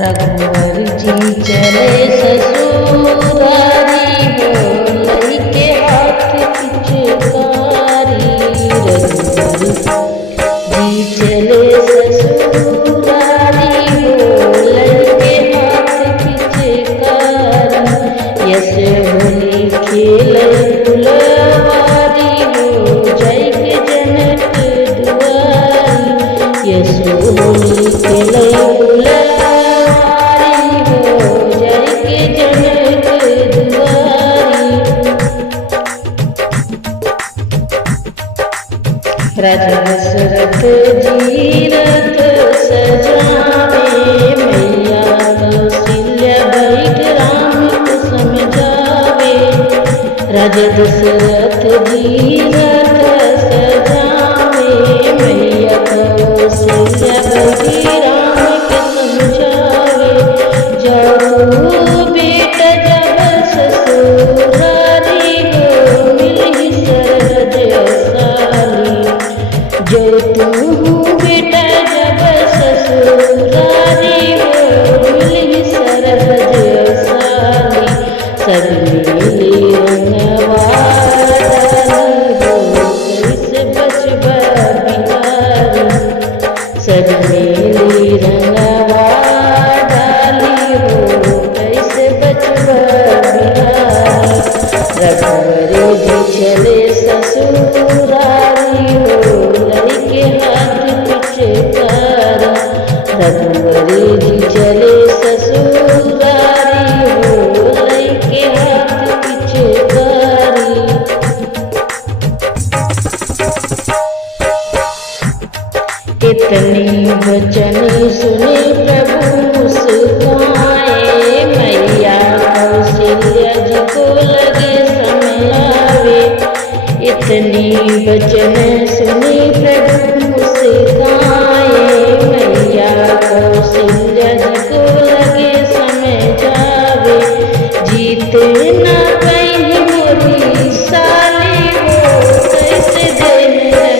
रघुवर जी चले ससुरारी हो लइके हाथ पिचकारी। रघुवर जी चले ससुरारी हो लइके हाथ पिचकारी। यस होली खेल फुलवारी हो जय के जनक दुआरी। यस होली खेल राजा दशरथ जी रथ सजावे। मैया कौशल्या बैठ राम को समझावे। राजा दशरथ जी रथ सजावे। मैया कौशल्या बैठ राम को समझावे। जाओ बेटा जब ससुरारी हो मिली सरहद साली। जो तू बेटा जब ससुरारी हो मिली सरहद साली। सब मिली रंगवारी हो कैसे बचबा बिहारी। सब मिली रंगवारी हो कैसे बचबा बिहारी। रघुवर जी चले ससुरारी हो लइके हाथ पिचकारी। रघुवर जी चले ससुरारी हो लइके हाथ पिचकारी। इतनी वचन सुने प्रभु मुस्काए। मैया कौशल्या जी को लगे समय आवे। इतनी वचन सुने प्रभु मुस्काए। मैया कौशल्या जी को लगे समय जावे। जीते न कहीं मोरी साली हो कैसे देह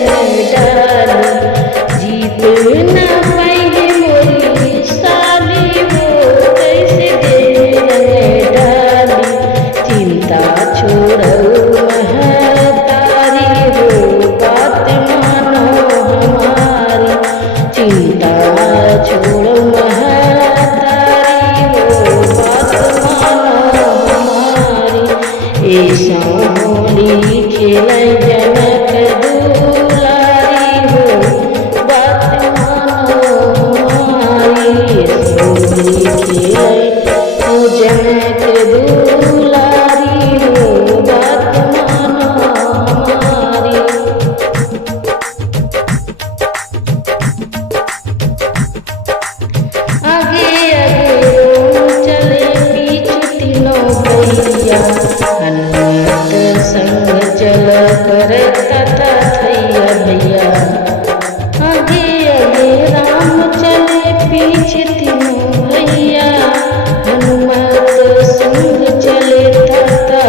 रंग डाली। जीते न कहीं मोरी साली हो कैसे देह रंग डाली। चिंता छोड़ो महतारी हो बात मानो हमारी। चिंता छोड़ो महतारी हो बात मानो हमारी। ऐसा होली खेलै जनक दुलारी हो बात मानो हमारी। ऐसा होली खेलै जनक दुलारी हो बात मानो हमारी। आगे आगे चले पीछे तीनों भैया। हनुमत संग चल करता था थैया भैया। आगे आगे राम चले पीछे तीनों भैया। हनुमत संग चले ताता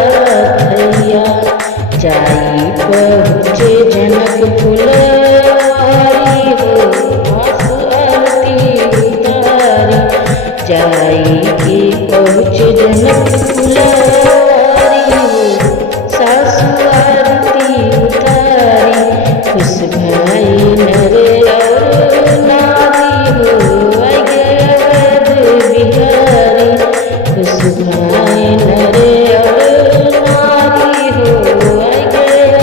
थैया। जाई पहुँचे जनक फुलवारी हो आंसू आरती उतारी। जाई के पहुँचे जनक फुलवारी हो सासु आरती उतारी। खुश भाई नर और नारी हो आई अवध बिहारी। खुश भाई नर और नारी हो आई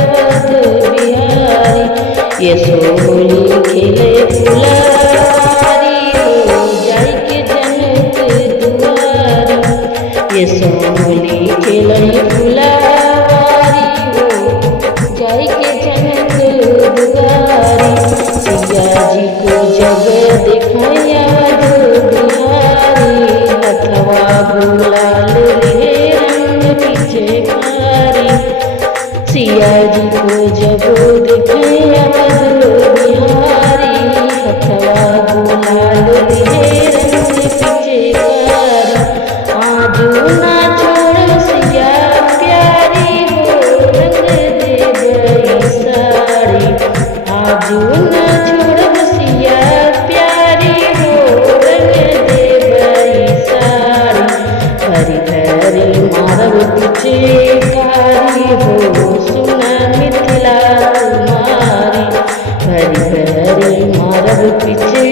अवध बिहारी। यस होली खेले फुलवारी हो जय के जनक दुआरी। यस होली खेले फुलवारी हो जय के जनक दुआरी। सिया जी को जब दिखाया बिहारी। हथवा गुलाल रे रंग पिचकारी। सिया जी को जब दिखाया बिहारी। हथवा गुलाल रे रंग पिचकारी। आज नाच पीछे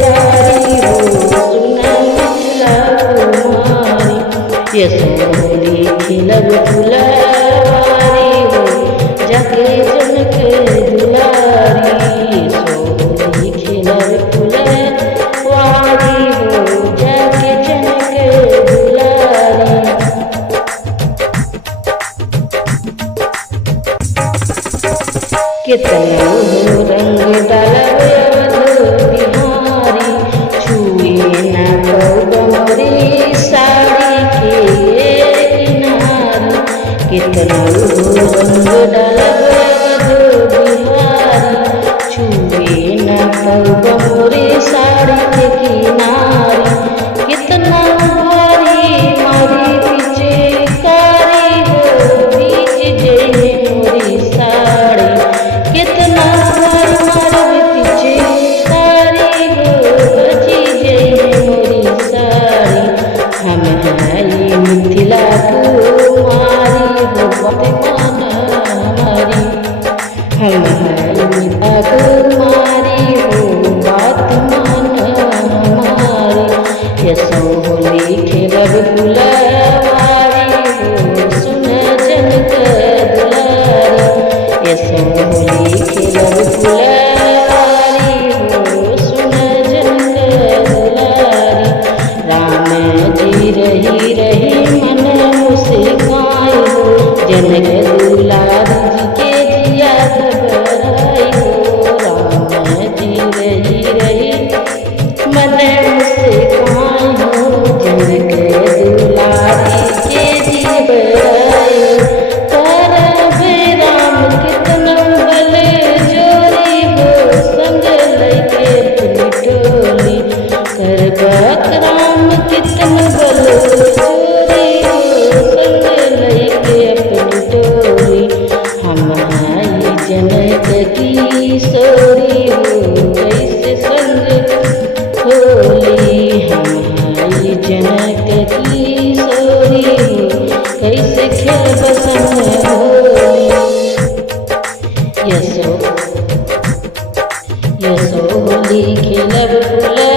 कारी हो सुना मिथिला कुमारी। यशोली खिलब फुलवारी हो जाके जनक दुलारी। यशोली खिलब फुलवारी हो जाके जनक दुलारी। कितना हो रंग डालवे अवध बिहारी, छुए न कौब मोरी साड़ी के किनारी। कितना हो रंग डालवे अवध बिहारी, छुए न कौब मोरी साड़ी के किनारी। कितना भारी मारी पीछे कारी हो बीच जे मोरी साड़ी। कितना बार मारब पीछे कारी हो बची जे मोरी साड़ी। हम हैं मिथिला कुमारी हो बात मान हमारी। हम हैं मिथिला कुमारी हो बात मान हमारी। यशोली खिलब फुलवारी हो सुन जनक दुलारी। यशोली खिलब फुलवारी हो सुन जनक दुलारी। राम जी रही रही मन मुस्काई हो, जनक दुलारी जी के जिया घबराई हो। राम जी रही रही मन मुस्काई हो, जनक दुलारी के जिया घबराई हो। करबे राम कितना बल जोरी हो संग लैके अपनी टोली। करबक राम कितना बल जोरी हो संग लैके अपनी टोली। हम हैं जनक की सोरी हो कैसे संग होली। हम हैं जनक की सोरी हो कैसे खेलब संग होली। यशोली खिलब फुलवारी